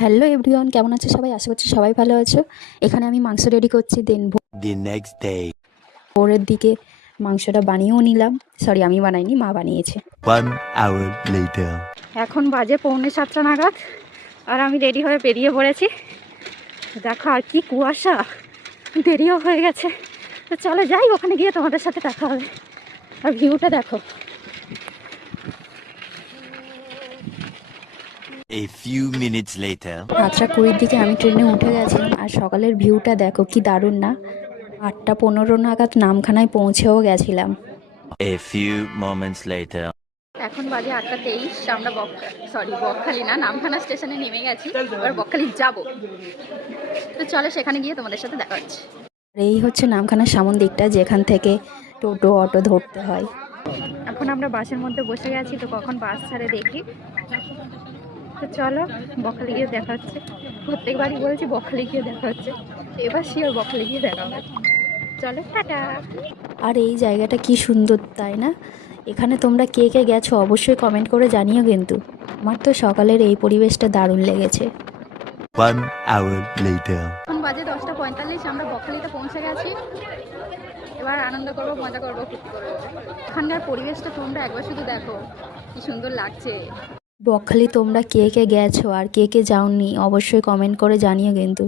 Hello everyone, কেমন আছো সবাই? আশা করছি সবাই ভালো আছো। এখানে আমি মাংস রেডি করছি। দেন The next day. ভোরের দিকে মাংসটা বানিয়েও নিলাম। সরি, আমি বানাইনি, মা বানিয়েছে। 1 hour later. এখন বাজে 6:45 নাগাদ, আর আমি রেডি হয়ে বেরিয়ে পড়েছি। দেখো আর কি কুয়াশা, দেরিও হয়ে গেছে। তো চলো যাই, ওখানে গিয়ে তোমাদের সাথে দেখা হবে। আর ভিউটা দেখো। A few minutes later. 8:20 দিকে আমি ট্রেনে উঠে গেছিলাম, আর সকালের ভিউটা দেখো কি দারুণ না। 8:15 নাগাদ নামখানায় পৌঁছেও গেছিলাম। A few moments later. এখন বাজে 8:23। আমরা বকখালি না, নামখানা স্টেশনে নেমে গেছি। এবার বকখালি যাব। তো চলো সেখানে গিয়ে তোমাদের সাথে দেখা হচ্ছে। এই হচ্ছে নামখানার সামন দিকটা, যেখান থেকে টোটো অটো ধরতে হয়। এখন আমরা বাসের মধ্যে বসে গেছি, তো কখন বাস ছাড়ে দেখি। তো চলো বকখালি গিয়ে দেখা হচ্ছে। প্রত্যেকবারই বলছি বকখালি গিয়ে দেখা হচ্ছে, এবার শিওর বকখালি গিয়ে দেখা হবে। চলো টাটা। আর এই জায়গাটা কি সুন্দর, তাই না? এখানে তোমরা কে কে গেছো অবশ্যই কমেন্ট করে জানিও কিন্তু। আমার তো সকালের এই পরিবেশটা দারুণ লেগেছে। 1 hour later. এখন বাজে 10:45, আমরা বকখালিতে পৌঁছে গেছি। এবার আনন্দ করবো, মজা করবো, ফুর্তি করবো। এখানকার পরিবেশটা তোমরা একবার শুধু দেখো, কি সুন্দর লাগছে। বকখালি তোমরা কে কে গেছো আর কে কে যাওনি অবশ্যই কমেন্ট করে জানিও কিন্তু।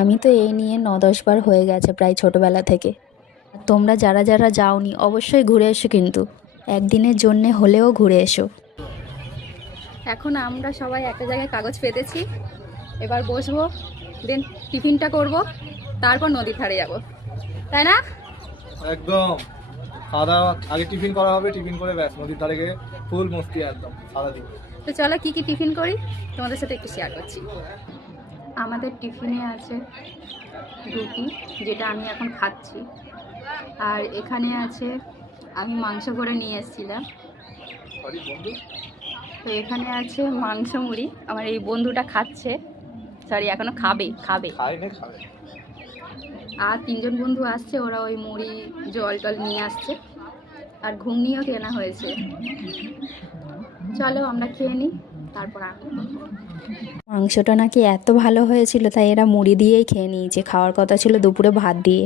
আমি তো এই নিয়ে 9-10 বার হয়ে গেছে প্রায় ছোটোবেলা থেকে। তোমরা যারা যারা যাওনি অবশ্যই ঘুরে এসো কিন্তু, একদিনের জন্যে হলেও ঘুরে এসো। এখন আমরা সবাই একটা জায়গায় কাগজ পেতেছি, এবার বসবো, দেন টিফিনটা করব, তারপর নদীর ধারে যাব, তাই না? একদম। খাওয়া দাওয়া আগে টিফিন করা হবে, টিফিন করে ব্যাস নদীর ধারে গিয়ে ফুল মস্তি একদম সারাদিন। তো চলো কী কী টিফিন করি তোমাদের সাথে একটু শেয়ার করছি। আমাদের টিফিনে আছে রুটি, যেটা আমি এখন খাচ্ছি। আর এখানে আছে, আমি মাংস করে নিয়ে এসেছিলাম। তো এখানে আছে মাংস মুড়ি, আমার এই বন্ধুটা খাচ্ছে। সরি, এখনো খাবে। আর 3জন বন্ধু আসছে, ওরা ওই মুড়ি জল টল নিয়ে আসছে, আর ঘুগনিও কেনা হয়েছে। চলো আমরা খেয়ে নিই, তারপর মাংসটা নাকি এত ভালো হয়েছিল, তাই এরা মুড়ি দিয়েই খেয়ে নিয়েছে। খাওয়ার কথা ছিল দুপুরে ভাত দিয়ে।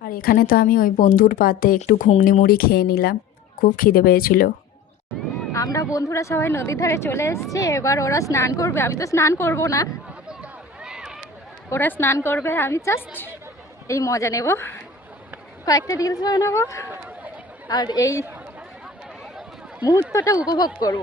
আর এখানে তো আমি ওই বন্ধুর পাতে একটু ঘুগনি মুড়ি খেয়ে নিলাম, খুব খিদে পেয়েছিল। আমরা বন্ধুরা সবাই নদীর ধারে চলে এসেছি। এবার ওরা স্নান করবে, আমি তো স্নান করব না। ওরা স্নান করবে, আমি জাস্ট এই মজা নেব, কয়েকটা রিলস বানাবো আর এই মুহূর্তটা উপভোগ করব।